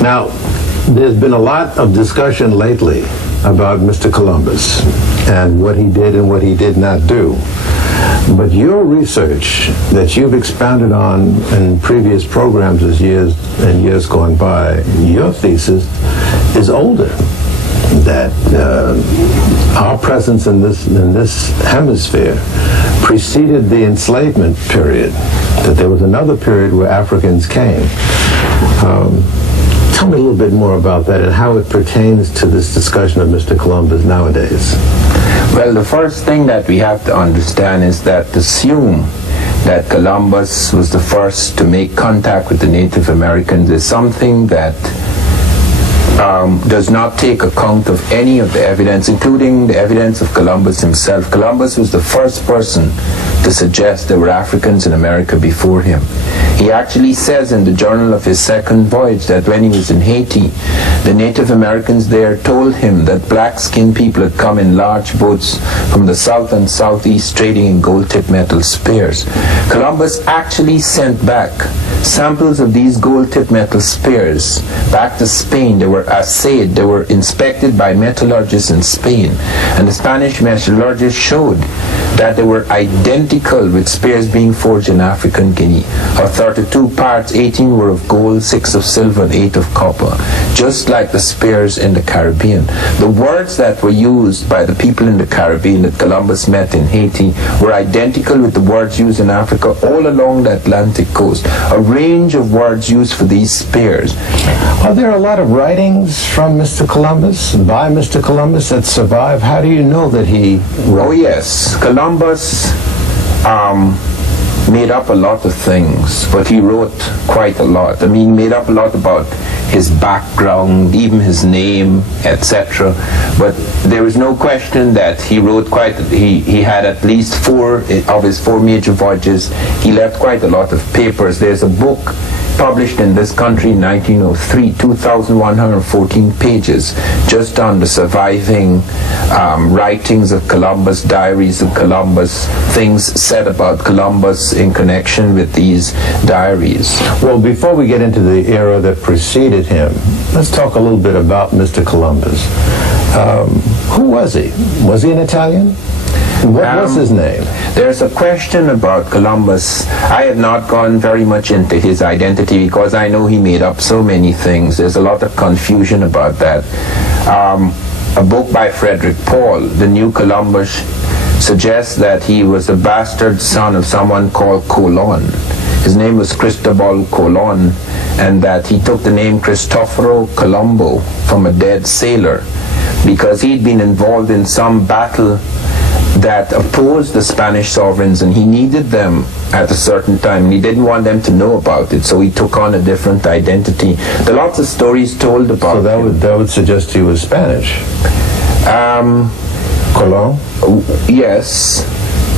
Now, there's been a lot of discussion lately about Mr. Columbus and what he did and what he did not do. But your research that you've expounded on in previous programs as years gone by, your thesis is older. That our presence in this hemisphere preceded the enslavement period. That there was another period where Africans came. Tell me a little bit more about that and how it pertains to this discussion of Mr. Columbus nowadays. Well, the first thing that we have to understand is that to assume that Columbus was the first to make contact with the Native Americans is something that does not take account of any of the evidence, including the evidence of Columbus himself. Columbus was the first person to suggest there were Africans in America before him. He actually says in the journal of his second voyage that when he was in Haiti, the Native Americans there told him that black-skinned people had come in large boats from the south and southeast trading in gold-tipped metal spears. Columbus actually sent back samples of these gold-tipped metal spears back to Spain. They were assayed, they were inspected by metallurgists in Spain, and the Spanish metallurgists showed that they were identical with spears being forged in African Guinea. Of 32 parts, 18 were of gold, 6 of silver, and 8 of copper, just like the spears in the Caribbean. The words that were used by the people in the Caribbean that Columbus met in Haiti were identical with the words used in Africa all along the Atlantic coast. A range of words used for these spears. Are there a lot of writings from Mr. Columbus, by Mr. Columbus, that survive? How do you know that he wrote? Oh yes, Columbus made up a lot of things, but he wrote quite a lot. I mean, made up a lot about his background, even his name, etc. But there is no question that he wrote he had at least 4 of his 4 major voyages. He left quite a lot of papers. There's a book published in this country in 1903, 2,114 pages, just on the surviving writings of Columbus, diaries of Columbus, things said about Columbus in connection with these diaries. Well, before we get into the era that preceded him, let's talk a little bit about Mr. Columbus. Who was he? Was he an Italian? What was his name? There's a question about Columbus. I have not gone very much into his identity because I know he made up so many things. There's a lot of confusion about that. A book by Frederick Paul, The New Columbus, suggests that he was the bastard son of someone called Colon. His name was Cristobal Colon, and that he took the name Cristoforo Colombo from a dead sailor because he'd been involved in some battle that opposed the Spanish sovereigns, and he needed them at a certain time, and he didn't want them to know about it, so he took on a different identity. There are lots of stories told about him. So that would suggest he was Spanish. Colon? Yes.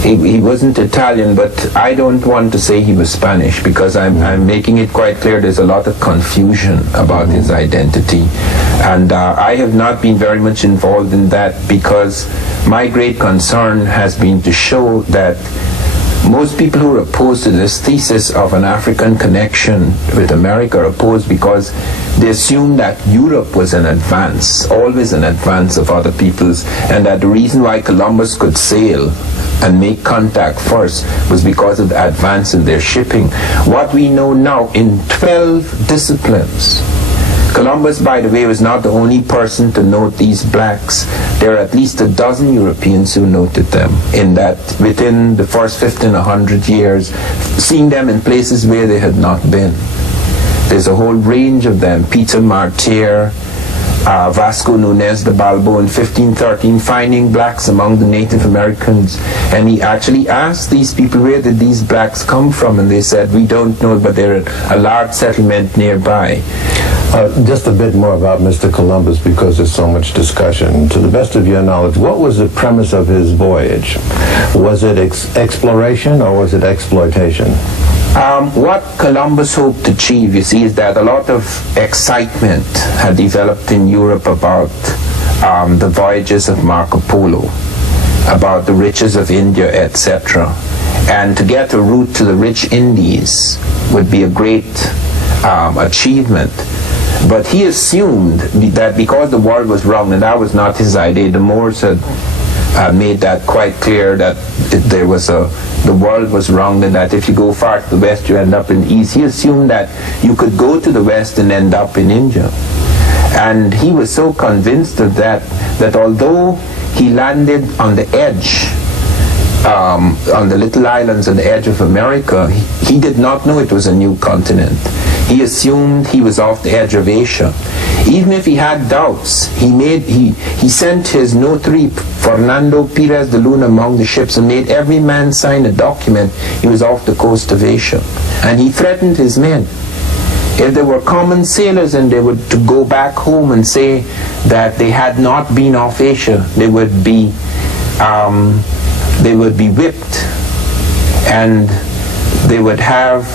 He wasn't Italian, but I don't want to say he was Spanish because I'm making it quite clear there's a lot of confusion about his identity. And I have not been very much involved in that because my great concern has been to show that most people who are opposed to this thesis of an African connection with America are opposed because they assume that Europe was in advance, always in advance of other peoples, and that the reason why Columbus could sail and make contact first was because of the advance in their shipping. What we know now in 12 disciplines, Columbus, by the way, was not the only person to note these blacks. There are at least a dozen Europeans who noted them in that within the first 100 years, seeing them in places where they had not been. There's a whole range of them. Peter Martyr, Vasco Nunez de Balbo in 1513, finding blacks among the Native Americans. And he actually asked these people, where did these blacks come from? And they said, we don't know, but they're a large settlement nearby. Just a bit more about Mr. Columbus because there's so much discussion. To the best of your knowledge, what was the premise of his voyage? Was it exploration or was it exploitation? What Columbus hoped to achieve, you see, is that a lot of excitement had developed in Europe about the voyages of Marco Polo, about the riches of India, etc. And to get a route to the rich Indies would be a great achievement. But he assumed that because the world was round, and that was not his idea. The Moors had made that quite clear, that the world was round, and that if you go far to the west you end up in the east. He assumed that you could go to the west and end up in India. And he was so convinced of that although he landed on the edge, on the little islands on the edge of America, he did not know it was a new continent. He assumed he was off the edge of Asia. Even if he had doubts, he sent his notary, Fernando Perez de Luna, among the ships and made every man sign a document he was off the coast of Asia. And he threatened his men. If they were common sailors and they would to go back home and say that they had not been off Asia, they would be whipped, and they would have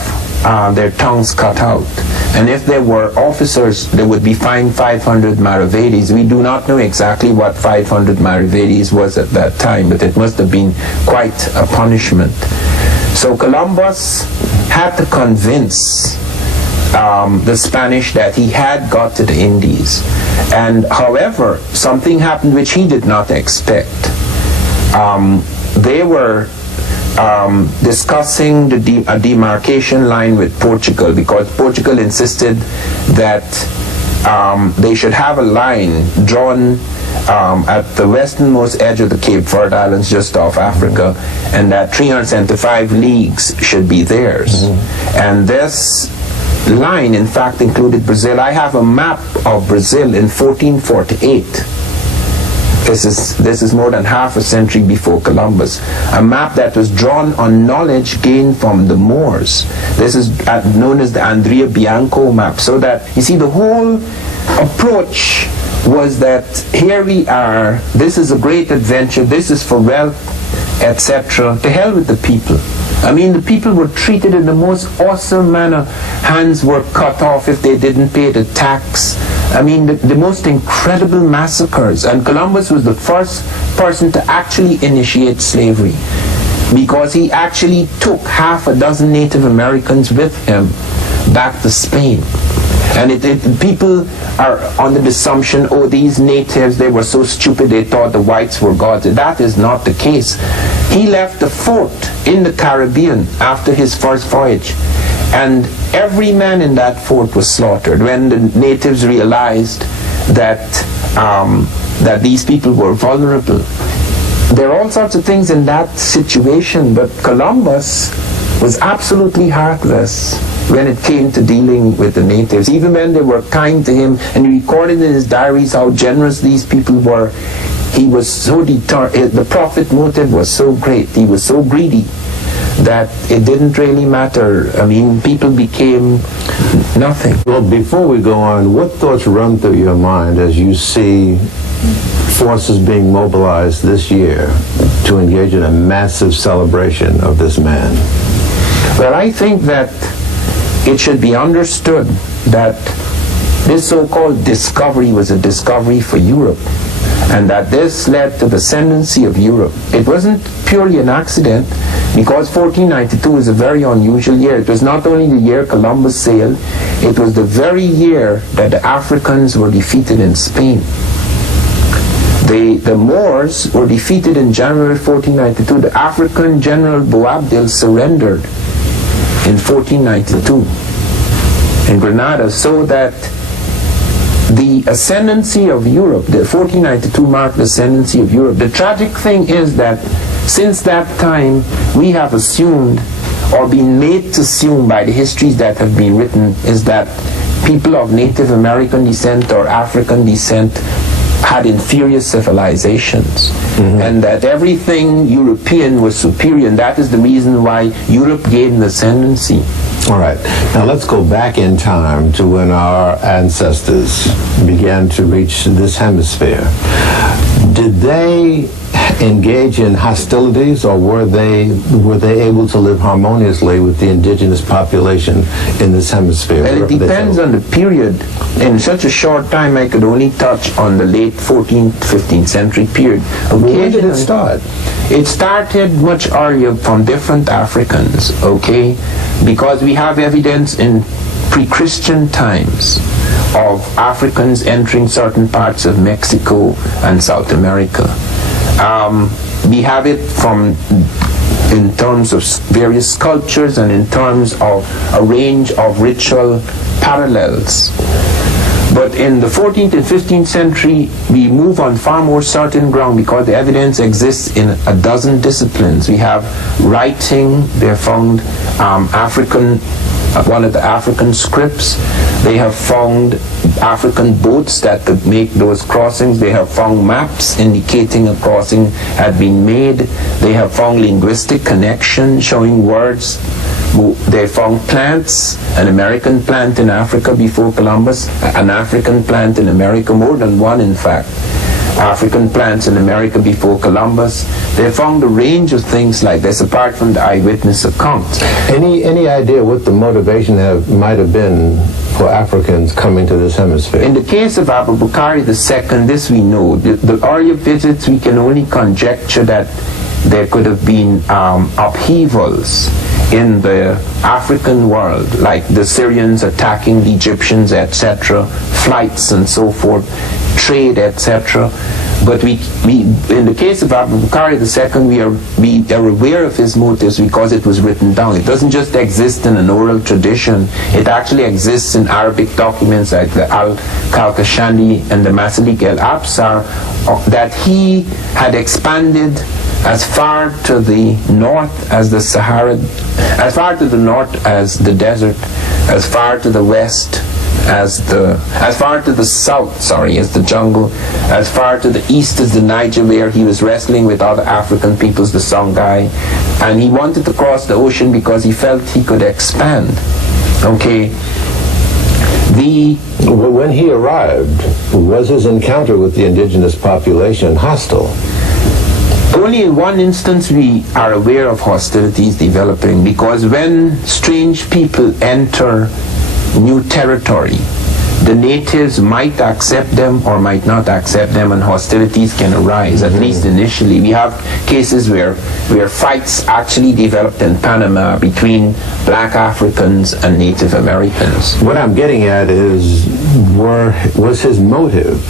their tongues cut out. And if they were officers, they would be fined 500 maravedis. We do not know exactly what 500 maravedis was at that time, but it must have been quite a punishment. So Columbus had to convince the Spanish that he had got to the Indies. And however, something happened which he did not expect. They were discussing a demarcation line with Portugal, because Portugal insisted that they should have a line drawn at the westernmost edge of the Cape Verde Islands, just off Africa, and that 375 leagues should be theirs. And this line, in fact, included Brazil. I have a map of Brazil in 1448. This is more than half a century before Columbus. A map that was drawn on knowledge gained from the Moors. This is known as the Andrea Bianco map. So that, you see, the whole approach was that here we are, this is a great adventure, this is for wealth, etc. To hell with the people. I mean, the people were treated in the most awesome manner. Hands were cut off if they didn't pay the tax. I mean, the most incredible massacres. And Columbus was the first person to actually initiate slavery, because he actually took half a dozen Native Americans with him back to Spain. And people are under the assumption, oh, these natives, they were so stupid they thought the whites were gods. That is not the case. He left a fort in the Caribbean after his first voyage, and every man in that fort was slaughtered when the natives realized that that these people were vulnerable. There are all sorts of things in that situation, but Columbus was absolutely heartless when it came to dealing with the natives. Even when they were kind to him, and he recorded in his diaries how generous these people were, he was so determined. The profit motive was so great, he was so greedy, that it didn't really matter. I mean, people became nothing. Well, before we go on, what thoughts run through your mind as you see forces being mobilized this year to engage in a massive celebration of this man? Well, I think that it should be understood that this so-called discovery was a discovery for Europe, and that this led to the ascendancy of Europe. It wasn't purely an accident, because 1492 is a very unusual year. It was not only the year Columbus sailed, it was the very year that the Africans were defeated in Spain. The Moors were defeated in January 1492. The African general Boabdil surrendered in 1492 in Granada, so that the ascendancy of Europe, the 1492 marked the ascendancy of Europe. The tragic thing is that since that time we have assumed, or been made to assume by the histories that have been written, is that people of Native American descent or African descent had inferior civilizations, and that everything European was superior, and that is the reason why Europe gained the ascendancy. All right. Now let's go back in time to when our ancestors began to reach this hemisphere. Did they engage in hostilities, or were they able to live harmoniously with the indigenous population in this hemisphere? Well, it depends on the period. In such a short time, I could only touch on the late 14th, 15th century period. When did it start? It started much earlier from different Africans, okay? Because we have evidence in pre-Christian times of Africans entering certain parts of Mexico and South America. We have it in terms of various sculptures and in terms of a range of ritual parallels. But in the 14th and 15th century, we move on far more certain ground because the evidence exists in a dozen disciplines. We have writing. They have found one of the African scripts. They have found African boats that could make those crossings. They have found maps indicating a crossing had been made. They have found linguistic connection showing words. They found plants, an American plant in Africa before Columbus, an African plant in America, more than one in fact. African plants in America before Columbus. They found a range of things like this apart from the eyewitness accounts. Any idea what the motivation might have been for Africans coming to this hemisphere? In the case of Abubakar II, this we know. The earlier visits, we can only conjecture that there could have been upheavals in the African world, like the Syrians attacking the Egyptians, etc., flights and so forth, trade, etc. But we in the case of Abubakar II, we are aware of his motives because it was written down. It doesn't just exist in an oral tradition. It actually exists in Arabic documents like the Al-Kalkashani and the Masalik al-Absar, that he had expanded as far to the north as the Sahara, as far to the north as the desert, as far to the west as far to the south, as the jungle, as far to the east as the Niger, where he was wrestling with other African peoples, the Songhai, and he wanted to cross the ocean because he felt he could expand. Okay. When he arrived, was his encounter with the indigenous population hostile? Only in one instance we are aware of hostilities developing, because when strange people enter new territory, the natives might accept them or might not accept them, and hostilities can arise, at least initially. We have cases where fights actually developed in Panama between black Africans and Native Americans. What I'm getting at is, was his motive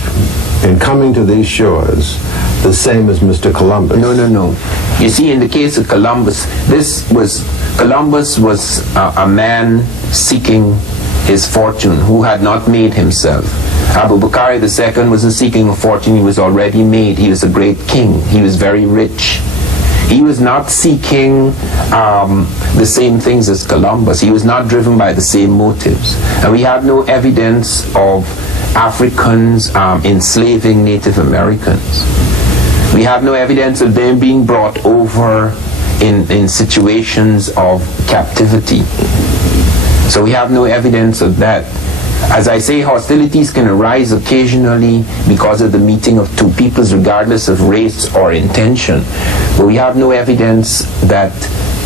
in coming to these shores the same as Mr. Columbus? No. You see, in the case of Columbus, Columbus was a man seeking his fortune, who had not made himself. Abubakar II wasn't seeking a fortune, he was already made. He was a great king. He was very rich. He was not seeking the same things as Columbus. He was not driven by the same motives. And we have no evidence of Africans enslaving Native Americans. We have no evidence of them being brought over in situations of captivity. So we have no evidence of that. As I say, hostilities can arise occasionally because of the meeting of two peoples, regardless of race or intention. But we have no evidence that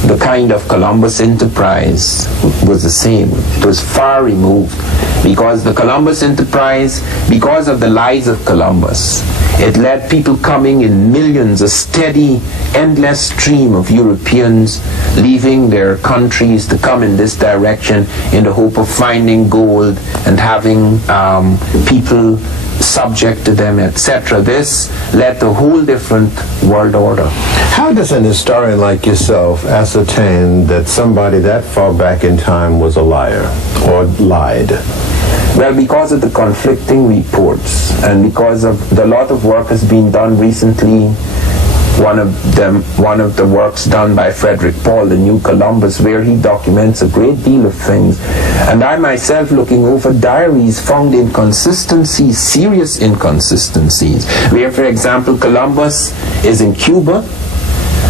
the kind of Columbus enterprise was the same. It was far removed, because the Columbus enterprise, because of the lies of Columbus, it led people coming in millions, a steady, endless stream of Europeans leaving their countries to come in this direction in the hope of finding gold and having people subject to them, etc. This led to a whole different world order. How does an historian like yourself ascertain that somebody that far back in time was a liar or lied? Well, because of the conflicting reports, and because of the lot of work has been done recently. One of the works done by Frederick Paul, The New Columbus, where he documents a great deal of things. And I myself, looking over diaries, found inconsistencies, serious inconsistencies, where, for example, Columbus is in Cuba,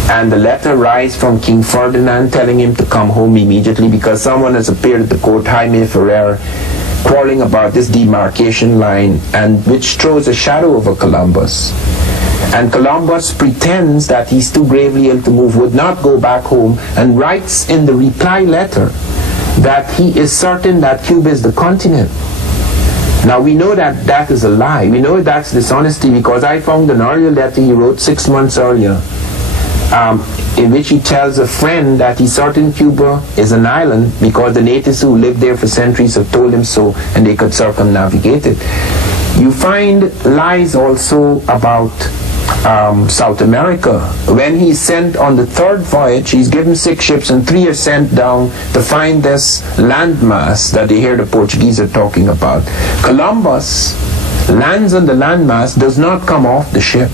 and the letter arrives from King Ferdinand telling him to come home immediately because someone has appeared at the court, Jaime Ferrer, quarreling about this demarcation line, and which throws a shadow over Columbus. And Columbus pretends that he's too gravely ill to move, would not go back home, and writes in the reply letter that he is certain that Cuba is the continent. Now we know that that is a lie. We know that's dishonesty because I found an earlier letter he wrote 6 months earlier in which he tells a friend that he's certain Cuba is an island because the natives who lived there for centuries have told him so, and they could circumnavigate it. You find lies also about South America. When he's sent on the third voyage, he's given 6 ships and 3 are sent down to find this landmass that they hear the Portuguese are talking about. Columbus lands on the landmass, does not come off the ship.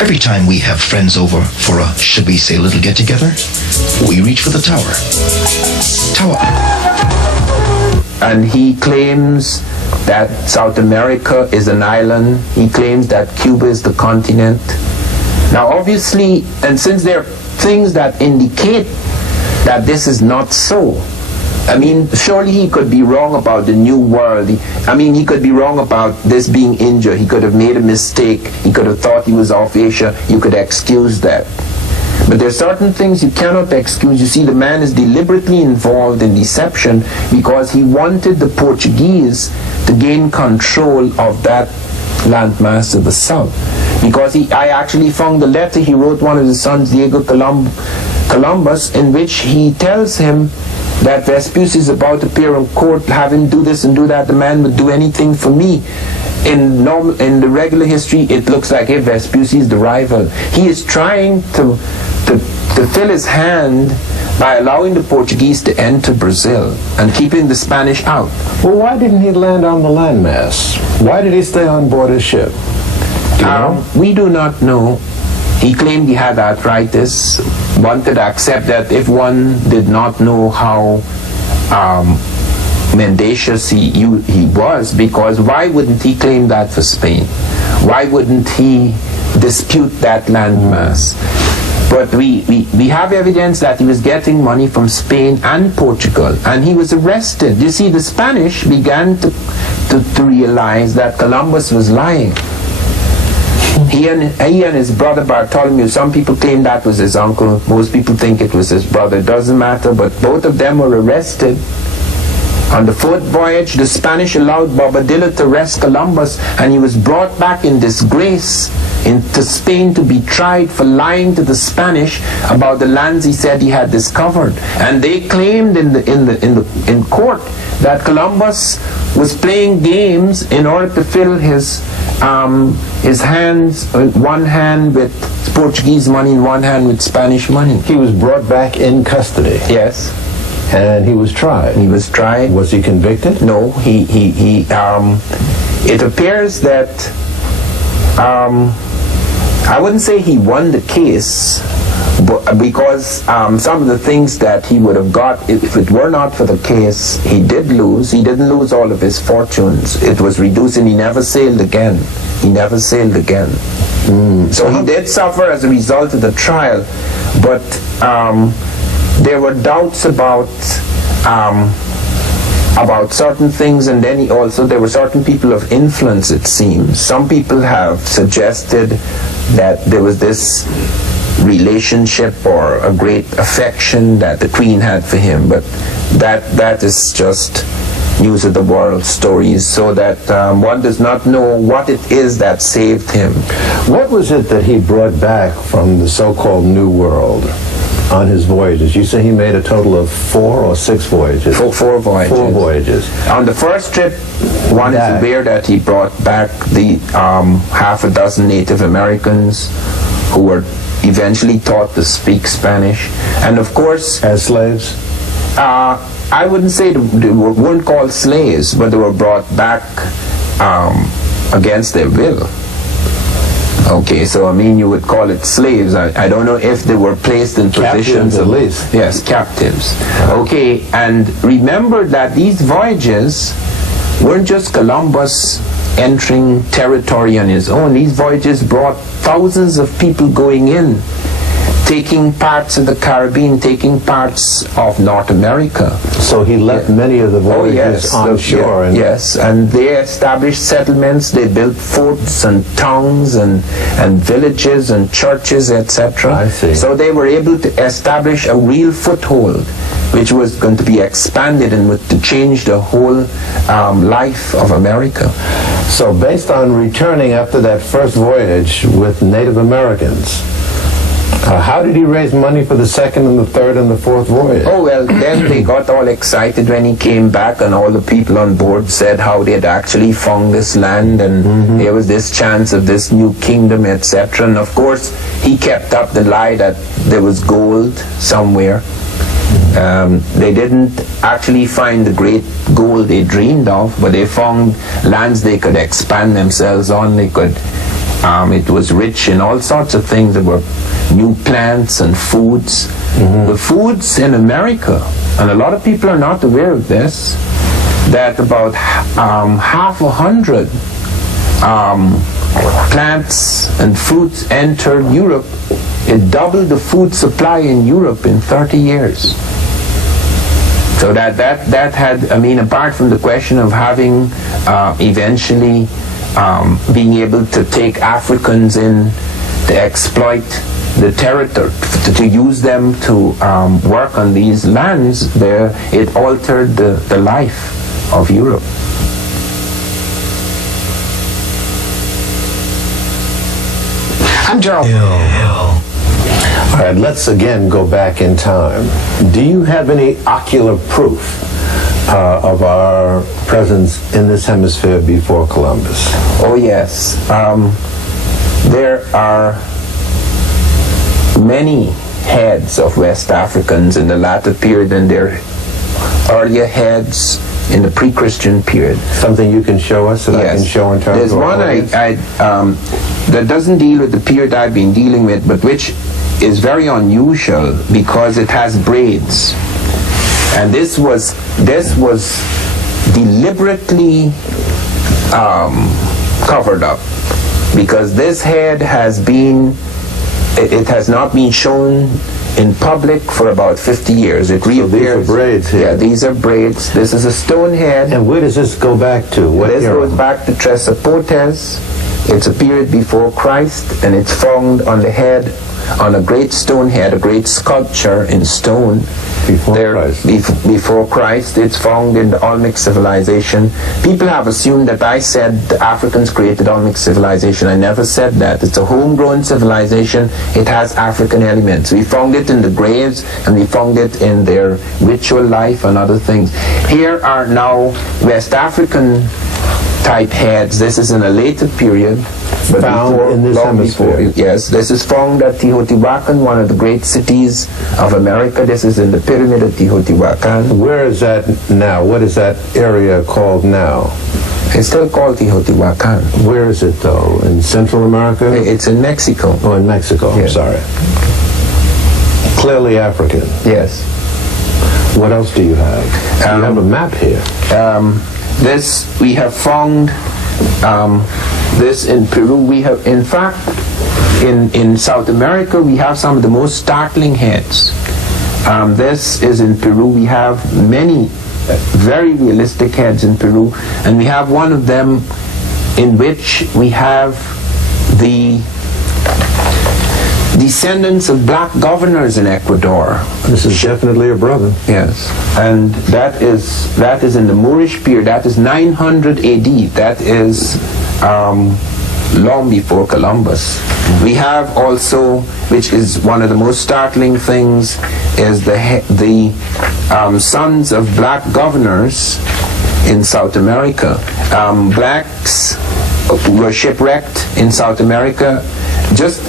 Every time we have friends over for a, should we say, little get-together, we reach for the tower. Tower. And he claims that South America is an island. He claims that Cuba is the continent. Now obviously, and since there are things that indicate that this is not so, I mean, surely he could be wrong about the New World. He could be wrong about this being India. He could have made a mistake. He could have thought he was off Asia. You could excuse that. But there are certain things you cannot excuse. You see, the man is deliberately involved in deception because he wanted the Portuguese to gain control of that landmass to the south. Because I actually found the letter he wrote one of his sons, Diego Columbus, in which he tells him that Vespucci is about to appear in court, have him do this and do that. The man would do anything for me. In the regular history, it looks like Vespucci is the rival. He is trying to fill his hand by allowing the Portuguese to enter Brazil and keeping the Spanish out. Well, why didn't he land on the landmass? Why did he stay on board his ship? Do you know? We do not know. He claimed he had arthritis, wanted to accept that if one did not know how mendacious he was, because why wouldn't he claim that for Spain? Why wouldn't he dispute that landmass? But we have evidence that he was getting money from Spain and Portugal, and he was arrested. You see, the Spanish began to realize that Columbus was lying. He and his brother Bartholomew, some people claim that was his uncle, most people think it was his brother, it doesn't matter, but both of them were arrested. On the 4th voyage, the Spanish allowed Bobadilla to arrest Columbus, and he was brought back in disgrace into Spain to be tried for lying to the Spanish about the lands he said he had discovered. And they claimed in court that Columbus was playing games in order to fill his hands, one hand with Portuguese money and one hand with Spanish money. He was brought back in custody. Yes. And he was tried. He was tried. Was he convicted? No, it appears that, I wouldn't say he won the case, but because some of the things that he would have got, if it were not for the case, he did lose. He didn't lose all of his fortunes. It was reduced and he never sailed again. He never sailed again. So he did suffer as a result of the trial, but there were doubts about certain things, and then there were certain people of influence, it seems. Some people have suggested that there was this relationship or a great affection that the Queen had for him, but that is just news of the world stories, so that one does not know what it is that saved him. What was it that he brought back from the so-called New World on his voyages? You say he made a total of 4 or 6 voyages? 4 voyages. 4 voyages. On the first trip, one is aware that he brought back the half a dozen Native Americans who were eventually taught to speak Spanish, and of course, as slaves. I wouldn't say they weren't called slaves, but they were brought back against their will. Okay, so you would call it slaves. I don't know if they were placed in positions at least. Yes, captives. Okay, and remember that these voyages weren't just Columbus entering territory on his own. These voyages brought thousands of people going in taking parts of the Caribbean, taking parts of North America. So he left many of the voyages on shore. And yes, and they established settlements, they built forts and towns and villages and churches, etc. I see. So they were able to establish a real foothold, which was going to be expanded and to change the whole life of America. So based on returning after that first voyage with Native Americans, how did he raise money for the second and the third and the fourth voyage? Oh, well, then they got all excited when he came back, and all the people on board said how they had actually found this land, and there was this chance of this new kingdom, etc. And of course, he kept up the lie that there was gold somewhere. They didn't actually find the great gold they dreamed of, but they found lands they could expand themselves on. They could. It was rich in all sorts of things. There were new plants and foods. The foods in America, and a lot of people are not aware of this, that about 500 plants and fruits entered Europe. It doubled the food supply in Europe in 30 years. So that had, I mean, apart from the question of having eventually being able to take Africans in to exploit the territory, to use them to work on these lands, there it altered the life of Europe. I'm Gerald. All right, let's again go back in time. Do you have any ocular proof of our presence in this hemisphere before Columbus? Oh yes. There are many heads of West Africans in the latter period and their earlier heads in the pre-Christian period. Something you can show us that I can show in terms There's of one that doesn't deal with the period I've been dealing with, but which is very unusual because it has braids. And this was deliberately covered up, because this head has been, it has not been shown in public for about 50 years. It reappears. These are braids here. Yeah, these are braids. This is a stone head. And where does this go back to? What This era? goes back to Tresapotes. It's a period before Christ, and it's found on the head, on a great stone head, a great sculpture in stone. Before Christ. It's found in the Olmec civilization. People have assumed that I said the Africans created Olmec civilization. I never said that. It's a homegrown civilization. It has African elements. We found it in the graves, and we found it in their ritual life and other things. Here are now West African type heads. This is in a later period, but found in this hemisphere. Yes, this is found at Teotihuacan, one of the great cities of America. This is in the pyramid of Teotihuacan. Where is that now? What is that area called now? It's still called Teotihuacan. Where is it though? In Central America? It's in Mexico. Oh, in Mexico. Yes. I'm sorry. Clearly African. Yes. What else do you have? You have a map here. This, we have found this in Peru. We have, in fact, in South America, we have some of the most startling heads. This is in Peru. We have many very realistic heads in Peru, and we have one of them in which we have the descendants of black governors in Ecuador. This is definitely a brother. Yes, and that is in the Moorish period. That is 900 AD. That is long before Columbus. We have also, which is one of the most startling things, is the sons of black governors in South America. Blacks were shipwrecked in South America just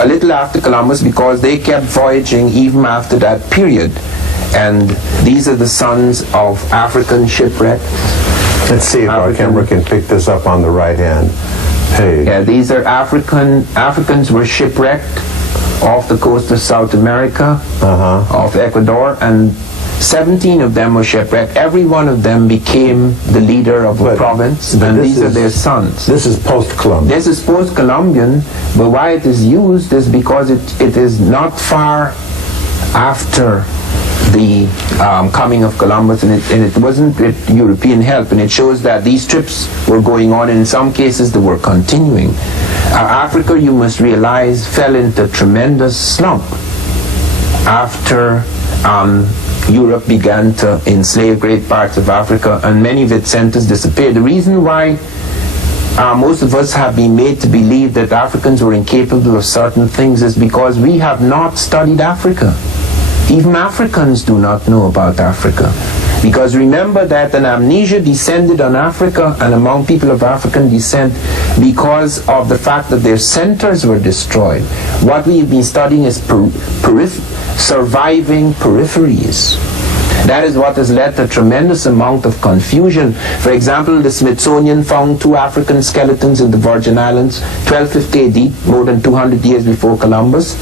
a little after Columbus, because they kept voyaging even after that period. And these are the sons of African shipwrecked. Let's see if our camera can pick this up on the right hand page. Yeah, these are Africans were shipwrecked off the coast of South America, off Ecuador, and 17 of them were shipwrecked. Every one of them became the leader of a province, and these are their sons. This is post-Columbian. This is post-Columbian, but why it is used is because it is not far after the coming of Columbus, and it wasn't with European help, and it shows that these trips were going on, and in some cases they were continuing. Africa, you must realize, fell into tremendous slump after Europe began to enslave great parts of Africa, and many of its centers disappeared. The reason why most of us have been made to believe that Africans were incapable of certain things is because we have not studied Africa. Even Africans do not know about Africa. Because remember that an amnesia descended on Africa and among people of African descent because of the fact that their centers were destroyed. What we have been studying is surviving peripheries. That is what has led to a tremendous amount of confusion. For example, the Smithsonian found 2 African skeletons in the Virgin Islands, 1250 AD, more than 200 years before Columbus.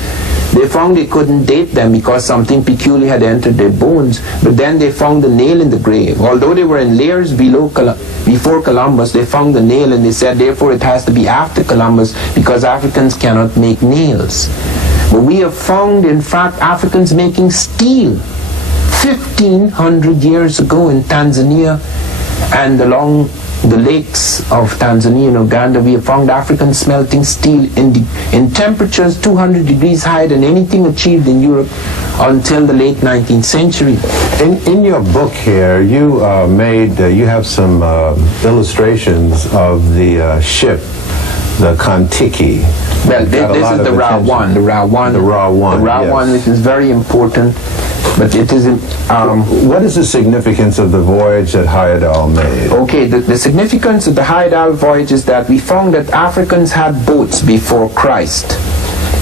They found they couldn't date them because something peculiar had entered their bones, but then they found the nail in the grave. Although they were in layers before Columbus, they found the nail, and they said therefore it has to be after Columbus because Africans cannot make nails. But we have found, in fact, Africans making steel 1,500 years ago in Tanzania and along the lakes of Tanzania and Uganda. We have found Africans smelting steel in temperatures 200 degrees higher than anything achieved in Europe until the late 19th century. In your book here, you you have some illustrations of the ship, the Kontiki. Well, this is the Ra-1. The Ra-1. The Ra-1. The Ra-1, yes. which is very important, but it isn't. What is the significance of the voyage that Heyerdahl made? Okay, the significance of the Heyerdahl voyage is that we found that Africans had boats before Christ,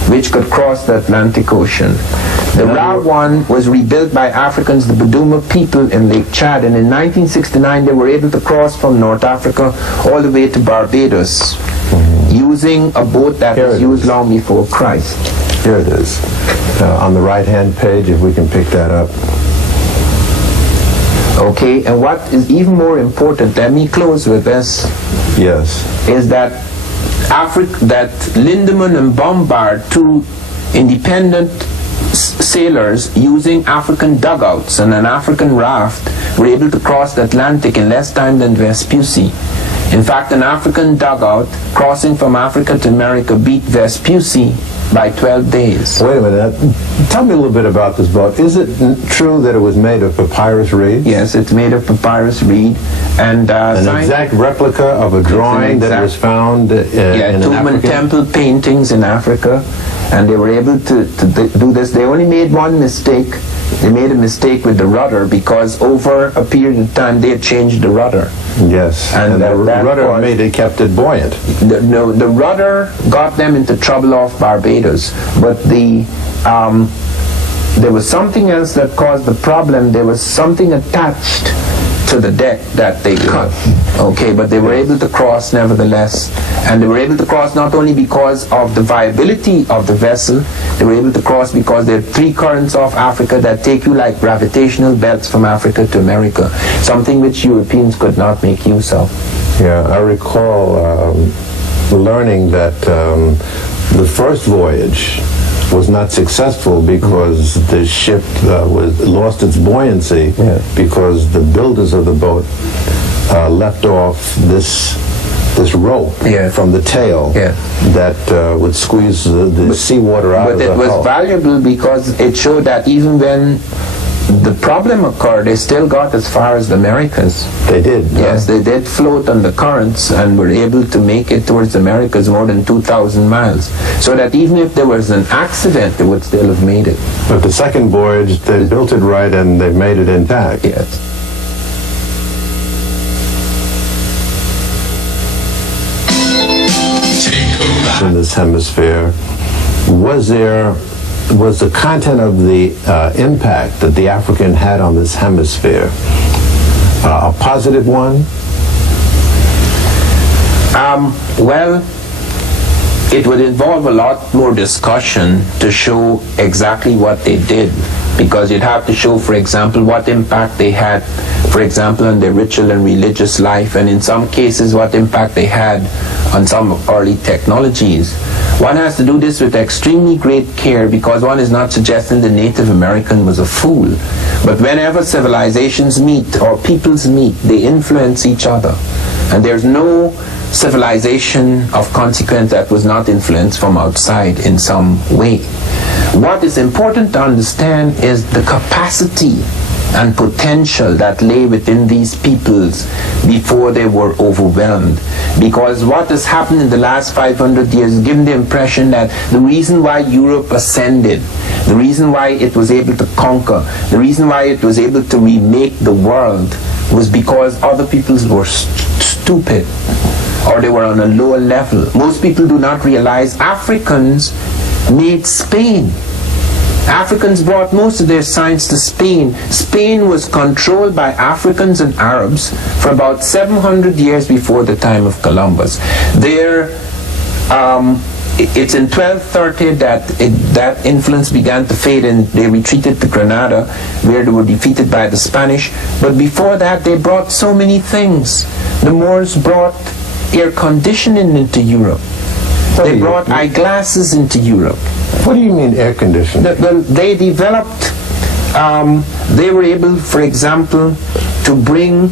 which could cross the Atlantic Ocean. The Ra-1 was rebuilt by Africans, the Buduma people in Lake Chad, and in 1969 they were able to cross from North Africa all the way to Barbados, using a boat that was used long before Christ. Here it is. On the right-hand page, if we can pick that up. Okay, and what is even more important, let me close with this, Yes. is that Lindemann and Bombard, 2 independent sailors using African dugouts and an African raft, were able to cross the Atlantic in less time than Vespucci. In fact, an African dugout crossing from Africa to America beat Vespucci by 12 days. Wait a minute. Tell me a little bit about this boat. Is it true that it was made of papyrus reed? Yes, it's made of papyrus reed. And an exact replica of a drawing that was found in an Tomb and African... temple paintings in Africa. And they were able to do this. They only made one mistake. They made a mistake with the rudder because over a period of time they had changed the rudder. Yes, and the rudder kept it buoyant. The rudder got them into trouble off Barbados, but there was something else that caused the problem. There was something attached to the deck that they cut. Okay, but they were able to cross nevertheless. And they were able to cross not only because of the viability of the vessel, they were able to cross because there are 3 currents off Africa that take you like gravitational belts from Africa to America, something which Europeans could not make use of. Yeah, I recall learning that the first voyage was not successful because the ship lost its buoyancy because the builders of the boat left off this rope from the tail that would squeeze the seawater out of the hull. But it was valuable because it showed that even when the problem occurred, they still got as far as the Americas. They did? Yes, they did float on the currents and were able to make it towards the Americas more than 2,000 miles. So that even if there was an accident, they would still have made it. But the second voyage, they built it right and they made it intact. Yes. In this hemisphere, was the content of the impact that the African had on this hemisphere a positive one? Well, it would involve a lot more discussion to show exactly what they did, because you'd have to show, for example, what impact they had, for example, on their ritual and religious life, and in some cases what impact they had on some early technologies. One has to do this with extremely great care, because one is not suggesting the Native American was a fool. But whenever civilizations meet or peoples meet, they influence each other. And there's no civilization of consequence that was not influenced from outside in some way. What is important to understand is the capacity and potential that lay within these peoples before they were overwhelmed. Because what has happened in the last 500 years has given the impression that the reason why Europe ascended, the reason why it was able to conquer, the reason why it was able to remake the world was because other peoples were stupid, or they were on a lower level. Most people do not realize Africans made Spain. Africans brought most of their science to Spain. Spain was controlled by Africans and Arabs for about 700 years before the time of Columbus. It's in 1230 that influence began to fade, and they retreated to Granada, where they were defeated by the Spanish. But before that, they brought so many things. The Moors brought air conditioning into Europe. They brought eyeglasses into Europe. What do you mean air conditioning? They developed, they were able, for example, to bring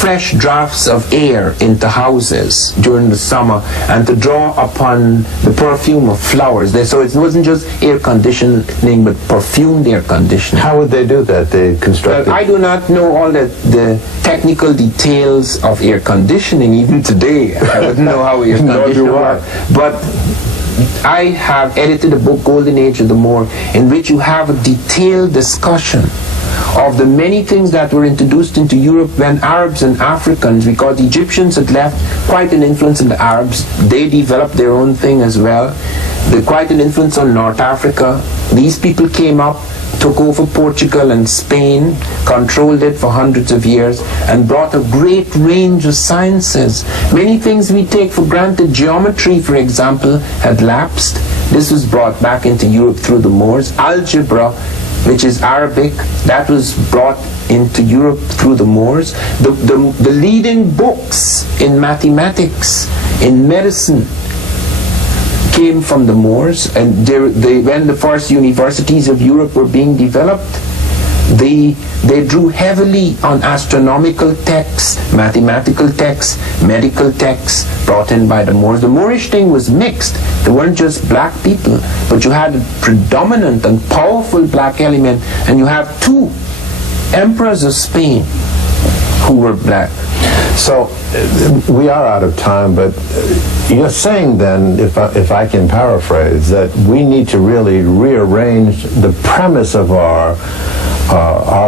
fresh drafts of air into houses during the summer, and to draw upon the perfume of flowers. So it wasn't just air conditioning, but perfumed air conditioning. How would they do that? They constructed... I do not know all the technical details of air conditioning even today. I wouldn't know how air conditioning works. But I have edited a book, Golden Age of the Moor, in which you have a detailed discussion of the many things that were introduced into Europe when Arabs and Africans, because the Egyptians had left quite an influence on the Arabs, they developed their own thing as well. Quite an influence on North Africa. These people came up, took over Portugal and Spain, controlled it for hundreds of years, and brought a great range of sciences. Many things we take for granted, geometry, for example, had lapsed. This was brought back into Europe through the Moors. Algebra, which is Arabic, that was brought into Europe through the Moors. The leading books in mathematics, in medicine, came from the Moors, and when the first universities of Europe were being developed, they drew heavily on astronomical texts, mathematical texts, medical texts brought in by the Moors. The Moorish thing was mixed. There weren't just black people, but you had a predominant and powerful black element, and you have two emperors of Spain who were black. So we are out of time, but you're saying then, if I can paraphrase, that we need to really rearrange the premise of our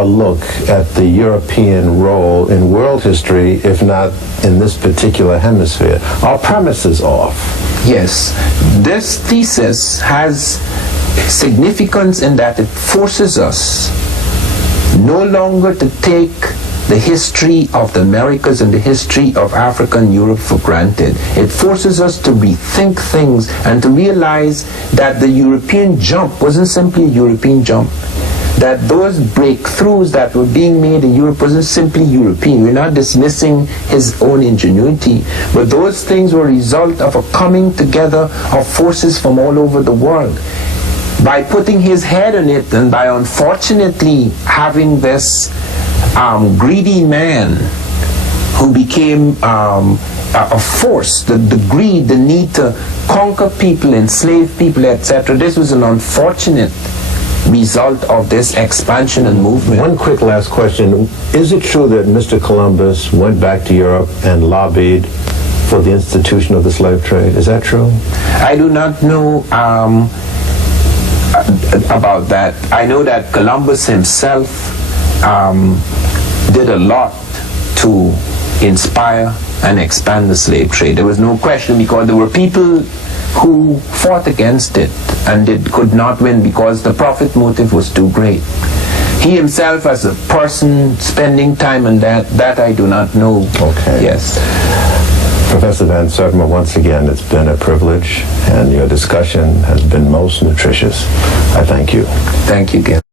look at the European role in world history, if not in this particular hemisphere. Our premise is off. Yes, this thesis has significance in that it forces us no longer to take the history of the Americas and the history of Africa and Europe for granted. It forces us to rethink things and to realize that the European jump wasn't simply a European jump. That those breakthroughs that were being made in Europe wasn't simply European. We're not dismissing his own ingenuity, but those things were a result of a coming together of forces from all over the world. By putting his head on it, and by unfortunately having this greedy man who became a force, the greed, the need to conquer people, enslave people, etc. This was an unfortunate result of this expansion and movement. One quick last question. Is it true that Mr. Columbus went back to Europe and lobbied for the institution of the slave trade? Is that true? I do not know about that. I know that Columbus himself did a lot to inspire and expand the slave trade. There was no question, because there were people who fought against it and could not win because the profit motive was too great. He himself, as a person spending time on that I do not know. Okay. Yes. Professor Van Sertima, once again, it's been a privilege, and your discussion has been most nutritious. I thank you. Thank you, Gil.